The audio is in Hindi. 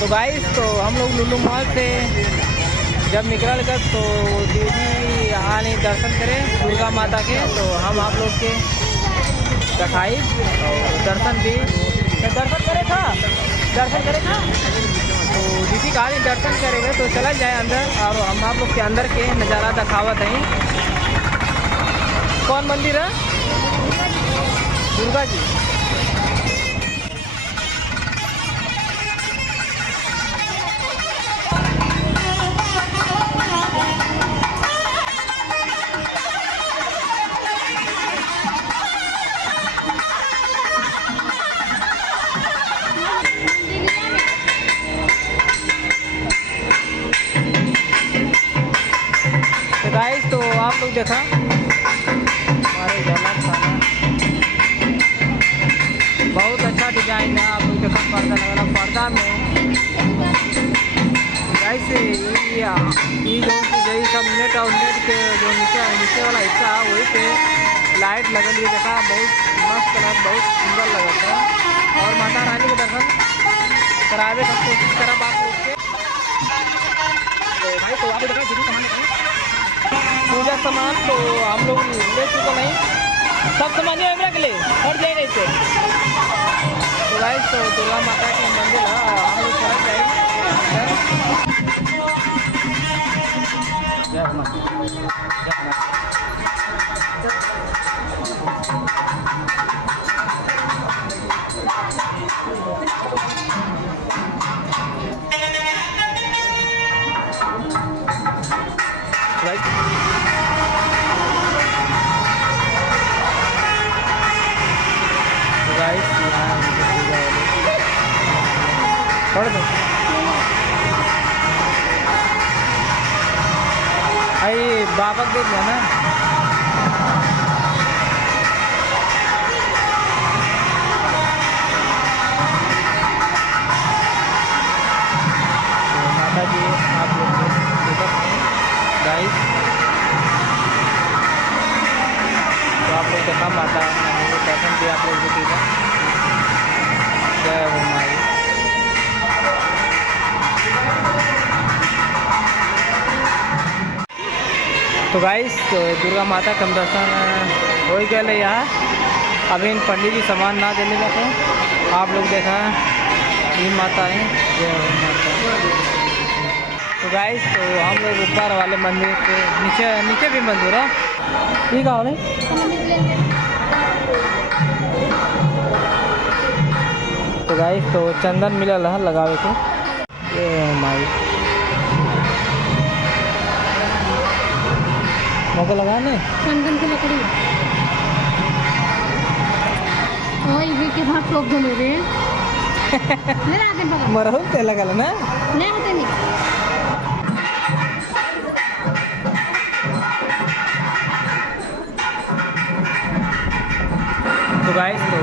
तो गाइस तो हम लोग लुलु मॉल से जब निकल कर तो दीदी यहाँ नहीं दर्शन करें दुर्गा माता के, तो हम आप लोग के दिखाई और दर्शन भी दर्शन करे था तो दीदी कहा नहीं दर्शन करेंगे तो चला जाए अंदर और हम आप लोग के अंदर के नज़ारा दिखावत हैं। कौन मंदिर है? दुर्गा जी। गाइस तो आप लोग देखा हमारे जला खाना बहुत अच्छा डिजाइन है। आप लोग देखा पर्दा लगा पर्दा में गाइस ये जो यही सब नेट और नेट के जो नीचे वाला हिस्सा है वही पे लाइट लगल है। देखा बहुत मस्त कलर बहुत सुंदर लगता है और माता रानी के दर्शन करावे का कोशिश करब आप लोग के। तो भाई तो आप देखा पूजा सामान तो हम लोग ले चुके नहीं, सब सामान है के लिए हट जाएगा इसे। तो गाइस तो दुर्गा माता के मंदिर है हम लोग चला जाएंगे। छोड़ दो भाई बाबा देख लो ना। तो माता जी आप लोग गाइस तो आप लोग देखा माता दर्शन भी आप लोग देखिएगा। जय हो माई। तो गाइस तो दुर्गा माता का दर्शन हो गए यहाँ। अभी इन पंडित जी सामान ना देने का तो आप लोग देखा ये माता है जय हो माता। तो गाइस तो हम लोग ऊपर वाले मंदिर के नीचे भी मंदिर है ठीक है। तो गाइस तो चंदन मिलल है लगावे के माई मौका लगाने चंदन की लकड़ी ये के भाग टोप दो रे ले आते बगा मरहु ते लगल ना ले आते नहीं। तो गाइस तो